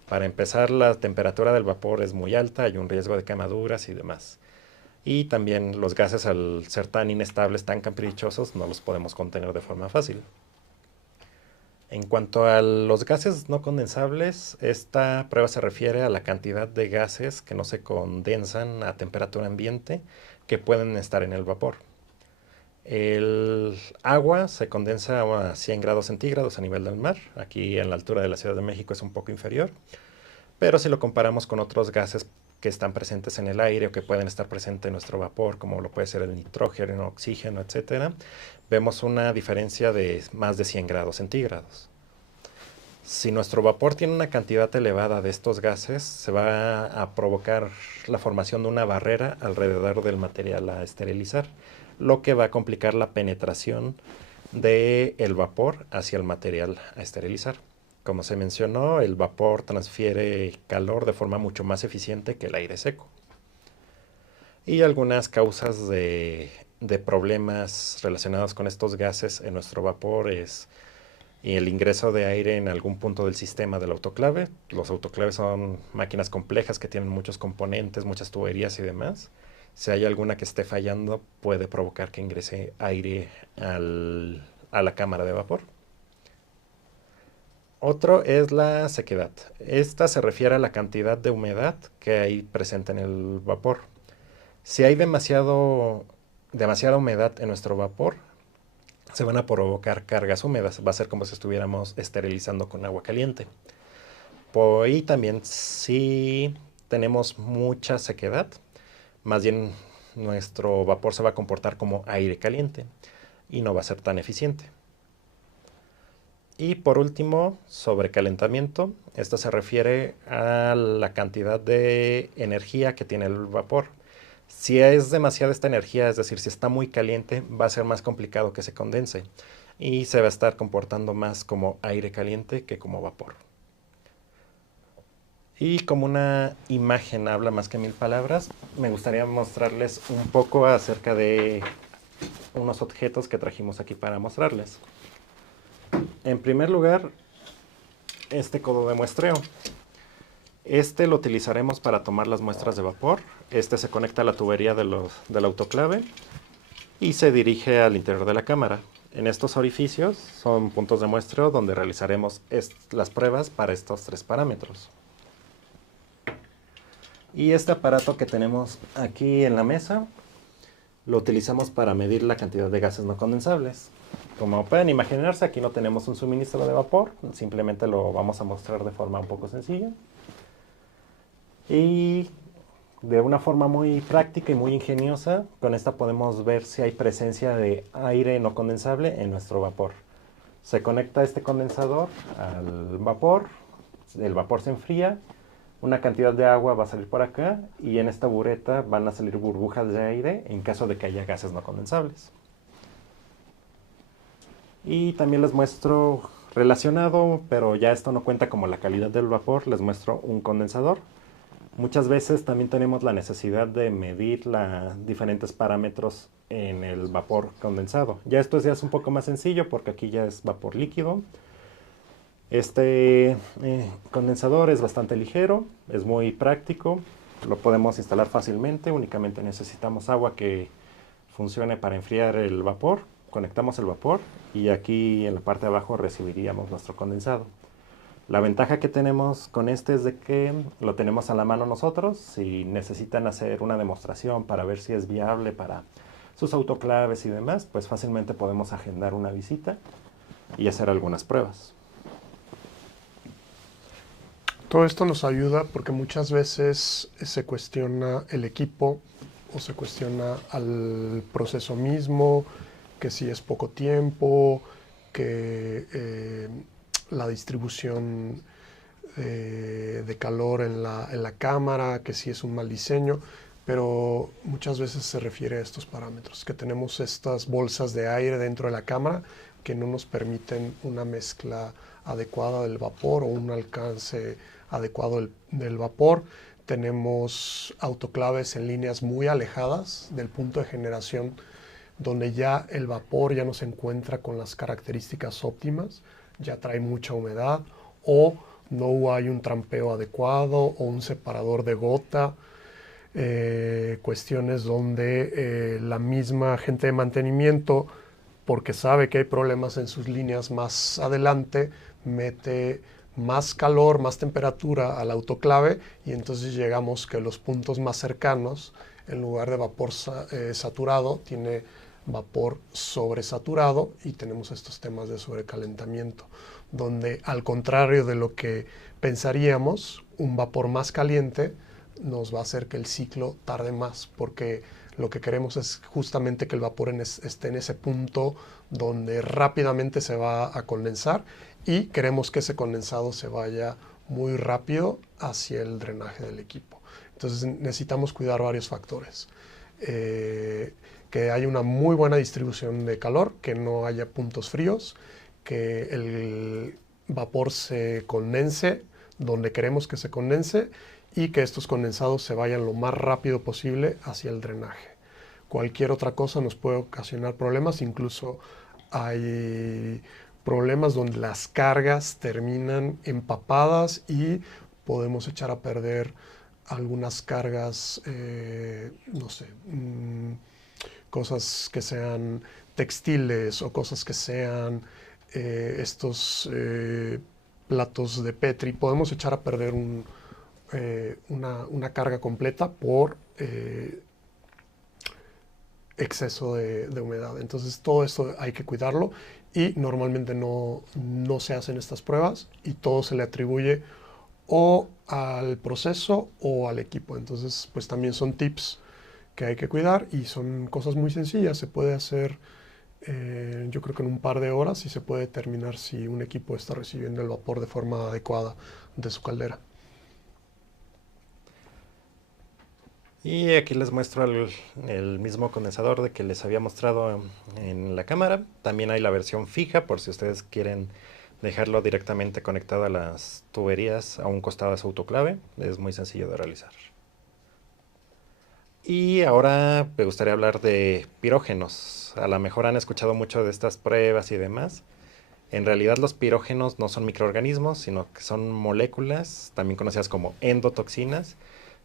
Para empezar, la temperatura del vapor es muy alta, hay un riesgo de quemaduras y demás. Y también los gases, al ser tan inestables, tan caprichosos, no los podemos contener de forma fácil. En cuanto a los gases no condensables, esta prueba se refiere a la cantidad de gases que no se condensan a temperatura ambiente que pueden estar en el vapor. El agua se condensa a 100 grados centígrados a nivel del mar. Aquí en la altura de la Ciudad de México es un poco inferior. Pero si lo comparamos con otros gases que están presentes en el aire o que pueden estar presentes en nuestro vapor, como lo puede ser el nitrógeno, el oxígeno, etcétera, vemos una diferencia de más de 100 grados centígrados. Si nuestro vapor tiene una cantidad elevada de estos gases, se va a provocar la formación de una barrera alrededor del material a esterilizar, lo que va a complicar la penetración del vapor hacia el material a esterilizar. Como se mencionó, el vapor transfiere calor de forma mucho más eficiente que el aire seco. Y algunas causas de problemas relacionados con estos gases en nuestro vapor es el ingreso de aire en algún punto del sistema del autoclave. Los autoclaves son máquinas complejas que tienen muchos componentes, muchas tuberías y demás. Si hay alguna que esté fallando, puede provocar que ingrese aire a la cámara de vapor. Otro es la sequedad. Esta se refiere a la cantidad de humedad que hay presente en el vapor. Si hay demasiada humedad en nuestro vapor, se van a provocar cargas húmedas. Va a ser como si estuviéramos esterilizando con agua caliente. Y también si tenemos mucha sequedad, más bien nuestro vapor se va a comportar como aire caliente y no va a ser tan eficiente. Y por último, sobrecalentamiento. Esto se refiere a la cantidad de energía que tiene el vapor. Si es demasiada esta energía, es decir, si está muy caliente, va a ser más complicado que se condense y se va a estar comportando más como aire caliente que como vapor. Y como una imagen habla más que 1000 palabras, me gustaría mostrarles un poco acerca de unos objetos que trajimos aquí para mostrarles. En primer lugar, este codo de muestreo. Este lo utilizaremos para tomar las muestras de vapor. Este se conecta a la tubería del autoclave y se dirige al interior de la cámara. En estos orificios son puntos de muestreo donde realizaremos las pruebas para estos 3 parámetros. Y este aparato que tenemos aquí en la mesa lo utilizamos para medir la cantidad de gases no condensables. Como pueden imaginarse, aquí no tenemos un suministro de vapor, simplemente lo vamos a mostrar de forma un poco sencilla. Y de una forma muy práctica y muy ingeniosa, con esta podemos ver si hay presencia de aire no condensable en nuestro vapor. Se conecta este condensador al vapor, el vapor se enfría, una cantidad de agua va a salir por acá y en esta bureta van a salir burbujas de aire en caso de que haya gases no condensables. Y también les muestro relacionado, pero ya esto no cuenta como la calidad del vapor, les muestro un condensador. Muchas veces también tenemos la necesidad de medir diferentes parámetros en el vapor condensado. Ya esto ya es un poco más sencillo porque aquí ya es vapor líquido. Este condensador es bastante ligero, es muy práctico, lo podemos instalar fácilmente, únicamente necesitamos agua que funcione para enfriar el vapor. Conectamos el vapor y aquí en la parte de abajo recibiríamos nuestro condensado. La ventaja que tenemos con este es de que lo tenemos a la mano nosotros. Si necesitan hacer una demostración para ver si es viable para sus autoclaves y demás, pues fácilmente podemos agendar una visita y hacer algunas pruebas. Todo esto nos ayuda porque muchas veces se cuestiona el equipo o se cuestiona al proceso mismo, que si es poco tiempo, que la distribución de calor en la cámara, que si es un mal diseño, pero muchas veces se refiere a estos parámetros, que tenemos estas bolsas de aire dentro de la cámara que no nos permiten una mezcla adecuada del vapor o un alcance adecuado del vapor. Tenemos autoclaves en líneas muy alejadas del punto de generación, donde ya el vapor ya no se encuentra con las características óptimas, ya trae mucha humedad o no hay un trampeo adecuado o un separador de gota. cuestiones donde la misma gente de mantenimiento, porque sabe que hay problemas en sus líneas más adelante, mete más calor, más temperatura al autoclave y entonces llegamos que los puntos más cercanos, en lugar de vapor saturado, tiene vapor sobresaturado y tenemos estos temas de sobrecalentamiento, donde al contrario de lo que pensaríamos, un vapor más caliente nos va a hacer que el ciclo tarde más, porque lo que queremos es justamente que el vapor esté en ese punto donde rápidamente se va a condensar y queremos que ese condensado se vaya muy rápido hacia el drenaje del equipo. Entonces necesitamos cuidar varios factores. Que haya una muy buena distribución de calor, que no haya puntos fríos, que el vapor se condense donde queremos que se condense y que estos condensados se vayan lo más rápido posible hacia el drenaje. Cualquier otra cosa nos puede ocasionar problemas, incluso hay problemas donde las cargas terminan empapadas y podemos echar a perder algunas cargas, no sé, cosas que sean textiles o cosas que sean estos platos de Petri. Podemos echar a perder una carga completa por exceso de humedad. Entonces todo esto hay que cuidarlo y normalmente no se hacen estas pruebas y todo se le atribuye o al proceso o al equipo. Entonces pues también son tips que hay que cuidar y son cosas muy sencillas. Se puede hacer yo creo que en un par de horas y se puede determinar si un equipo está recibiendo el vapor de forma adecuada de su caldera. Y aquí les muestro el mismo condensador de que les había mostrado en la cámara. También hay la versión fija por si ustedes quieren dejarlo directamente conectado a las tuberías a un costado de su autoclave. Es muy sencillo de realizar. Y ahora me gustaría hablar de pirógenos. A lo mejor han escuchado mucho de estas pruebas y demás. En realidad los pirógenos no son microorganismos, sino que son moléculas, también conocidas como endotoxinas,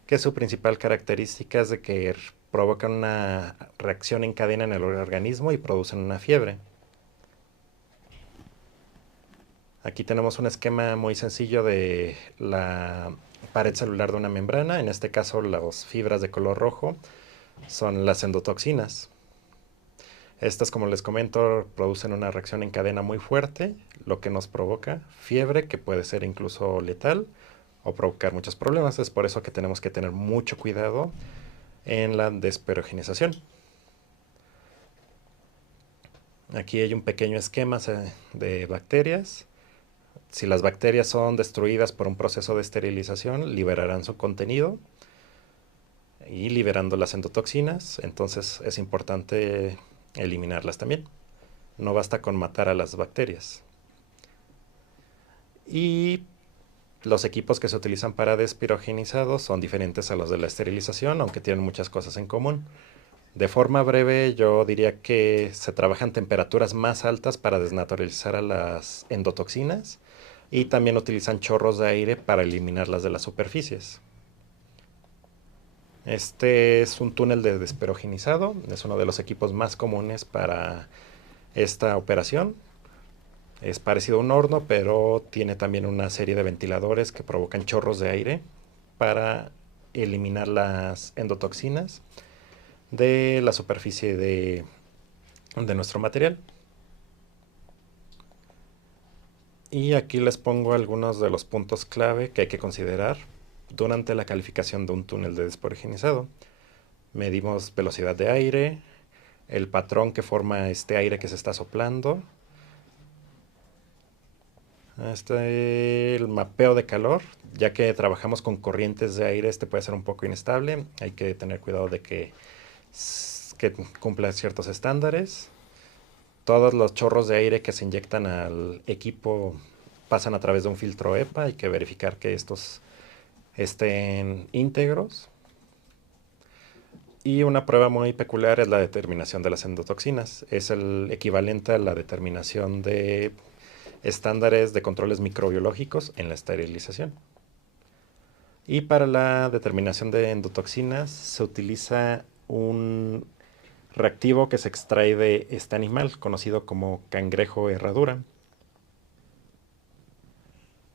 que su principal característica es de que provocan una reacción en cadena en el organismo y producen una fiebre. Aquí tenemos un esquema muy sencillo de la pared celular de una membrana. En este caso, las fibras de color rojo son las endotoxinas. Estas, como les comento, producen una reacción en cadena muy fuerte, lo que nos provoca fiebre, que puede ser incluso letal o provocar muchos problemas. Es por eso que tenemos que tener mucho cuidado en la desperogenización. Aquí hay un pequeño esquema de bacterias. Si las bacterias son destruidas por un proceso de esterilización, liberarán su contenido y liberando las endotoxinas. Entonces es importante eliminarlas también. No basta con matar a las bacterias. Y los equipos que se utilizan para despirogenizado son diferentes a los de la esterilización, aunque tienen muchas cosas en común. De forma breve, yo diría que se trabajan temperaturas más altas para desnaturalizar a las endotoxinas y también utilizan chorros de aire para eliminarlas de las superficies. Este es un túnel de desperogenizado, es uno de los equipos más comunes para esta operación. Es parecido a un horno, pero tiene también una serie de ventiladores que provocan chorros de aire para eliminar las endotoxinas de la superficie de nuestro material. Y aquí les pongo algunos de los puntos clave que hay que considerar durante la calificación de un túnel de desperogenizado. Medimos velocidad de aire, el patrón que forma este aire que se está soplando, el mapeo de calor, ya que trabajamos con corrientes de aire, este puede ser un poco inestable, hay que tener cuidado de que cumpla ciertos estándares. Todos los chorros de aire que se inyectan al equipo pasan a través de un filtro EPA, hay que verificar que estos estén íntegros. Y una prueba muy peculiar es la determinación de las endotoxinas. Es el equivalente a la determinación de estándares de controles microbiológicos en la esterilización. Y para la determinación de endotoxinas se utiliza un reactivo que se extrae de este animal, conocido como cangrejo herradura.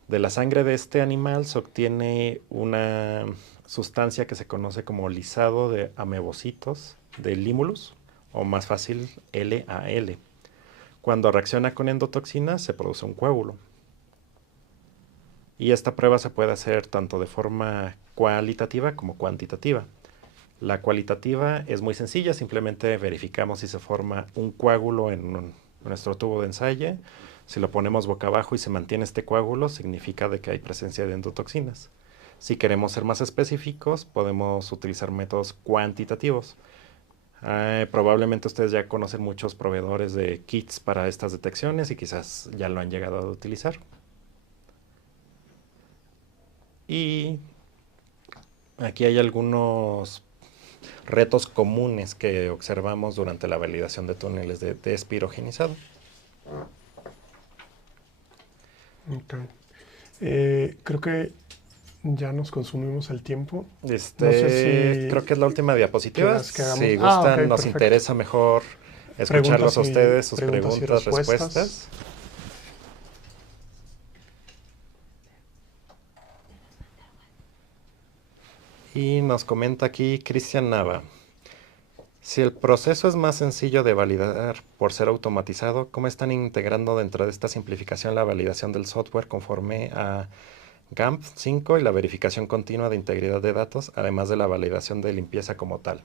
De la sangre de este animal se obtiene una sustancia que se conoce como lisado de amebocitos de Limulus, o más fácil, LAL. Cuando reacciona con endotoxinas se produce un coágulo. Y esta prueba se puede hacer tanto de forma cualitativa como cuantitativa. La cualitativa es muy sencilla, simplemente verificamos si se forma un coágulo en nuestro tubo de ensayo. Si lo ponemos boca abajo y se mantiene este coágulo, significa de que hay presencia de endotoxinas. Si queremos ser más específicos, podemos utilizar métodos cuantitativos. Probablemente ustedes ya conocen muchos proveedores de kits para estas detecciones y quizás ya lo han llegado a utilizar. Y aquí hay algunos retos comunes que observamos durante la validación de túneles de despirogenizado. Okay. Creo que ya nos consumimos el tiempo. No sé si creo que es la última diapositiva. Que hagamos... Si gustan, okay, nos perfecto. interesa mejor escucharlos a ustedes, sus preguntas, respuestas. Y nos comenta aquí Cristian Nava. Si el proceso es más sencillo de validar por ser automatizado, ¿cómo están integrando dentro de esta simplificación la validación del software conforme a GAMP 5 y la verificación continua de integridad de datos, además de la validación de limpieza como tal?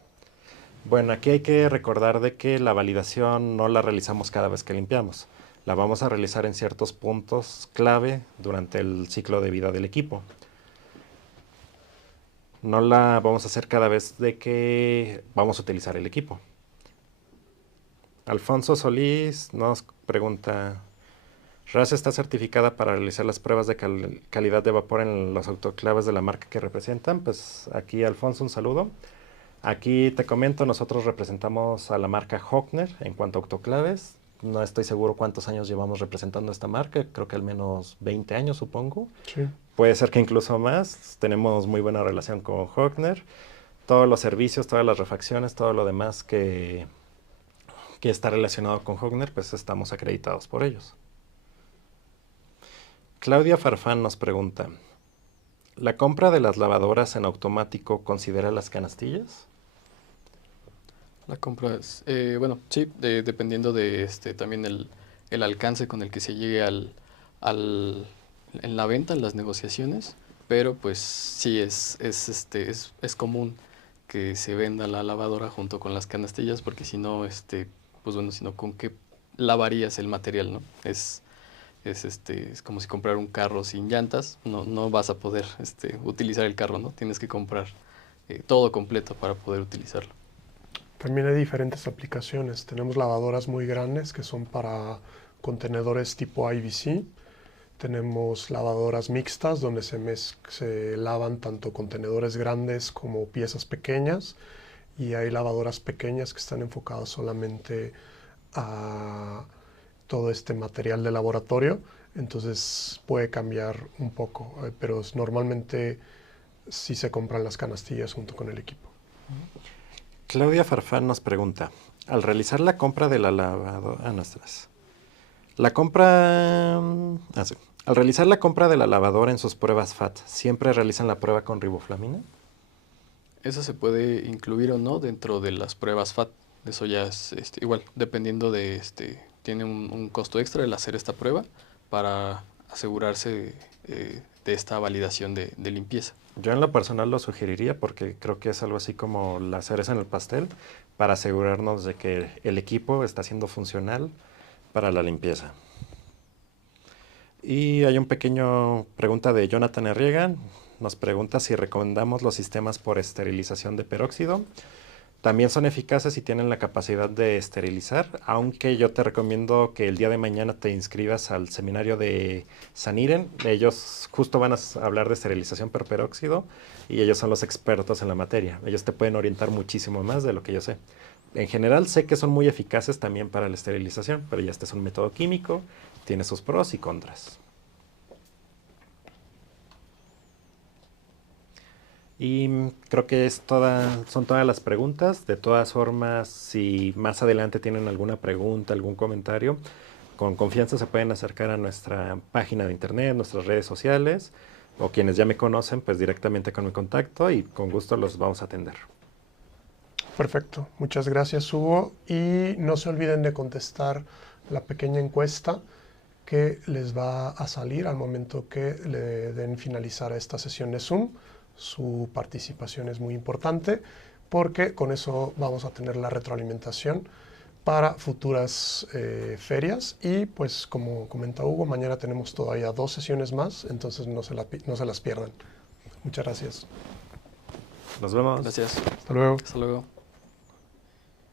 Bueno, aquí hay que recordar de que la validación no la realizamos cada vez que limpiamos. La vamos a realizar en ciertos puntos clave durante el ciclo de vida del equipo. No la vamos a hacer cada vez de que vamos a utilizar el equipo. Alfonso Solís nos pregunta, ¿RAS está certificada para realizar las pruebas de calidad de vapor en los autoclaves de la marca que representan? Pues aquí, Alfonso, un saludo. Aquí te comento, nosotros representamos a la marca Hochner en cuanto a autoclaves. No estoy seguro cuántos años llevamos representando esta marca, creo que al menos 20 años, supongo. Sí. Puede ser que incluso más. Tenemos muy buena relación con Hochner. Todos los servicios, todas las refacciones, todo lo demás que está relacionado con Hochner, pues estamos acreditados por ellos. Claudia Farfán nos pregunta, ¿la compra de las lavadoras en automático considera las canastillas? La compra es, bueno, sí, dependiendo de también el alcance con el que se llegue en la venta, en las negociaciones, pero pues sí es común que se venda la lavadora junto con las canastillas, porque si no, pues bueno, si no, ¿con qué lavarías el material, no? Es como si comprar un carro sin llantas, no vas a poder utilizar el carro, ¿no? Tienes que comprar todo completo para poder utilizarlo. También hay diferentes aplicaciones. Tenemos lavadoras muy grandes que son para contenedores tipo IBC. Tenemos lavadoras mixtas donde se lavan tanto contenedores grandes como piezas pequeñas. Y hay lavadoras pequeñas que están enfocadas solamente a todo este material de laboratorio. Entonces puede cambiar un poco, pero normalmente sí se compran las canastillas junto con el equipo. Claudia Farfán nos pregunta, al realizar la compra de la lavadora... Al realizar la compra de la lavadora en sus pruebas FAT, ¿siempre realizan la prueba con riboflamina? Eso se puede incluir o no dentro de las pruebas FAT. Eso ya es igual, dependiendo de tiene un costo extra el hacer esta prueba para asegurarse de esta validación de limpieza. Yo en lo personal lo sugeriría porque creo que es algo así como la cereza en el pastel para asegurarnos de que el equipo está siendo funcional para la limpieza. Y hay un pequeño pregunta de Jonathan Arriaga. Nos pregunta si recomendamos los sistemas por esterilización de peróxido. También son eficaces y tienen la capacidad de esterilizar, aunque yo te recomiendo que el día de mañana te inscribas al seminario de Saniren. Ellos justo van a hablar de esterilización por peróxido y ellos son los expertos en la materia. Ellos te pueden orientar muchísimo más de lo que yo sé. En general sé que son muy eficaces también para la esterilización, pero ya este es un método químico, tiene sus pros y contras. Y creo que son todas las preguntas. De todas formas, si más adelante tienen alguna pregunta, algún comentario, con confianza se pueden acercar a nuestra página de internet, nuestras redes sociales, o quienes ya me conocen, pues directamente con mi contacto y con gusto los vamos a atender. Perfecto, muchas gracias Hugo, y no se olviden de contestar la pequeña encuesta que les va a salir al momento que le den finalizar a esta sesión de Zoom. Su participación es muy importante porque con eso vamos a tener la retroalimentación para futuras ferias, y pues como comenta Hugo, mañana tenemos todavía 2 sesiones más, entonces no se las pierdan. Muchas gracias. Nos vemos. Gracias. Hasta luego. Hasta luego.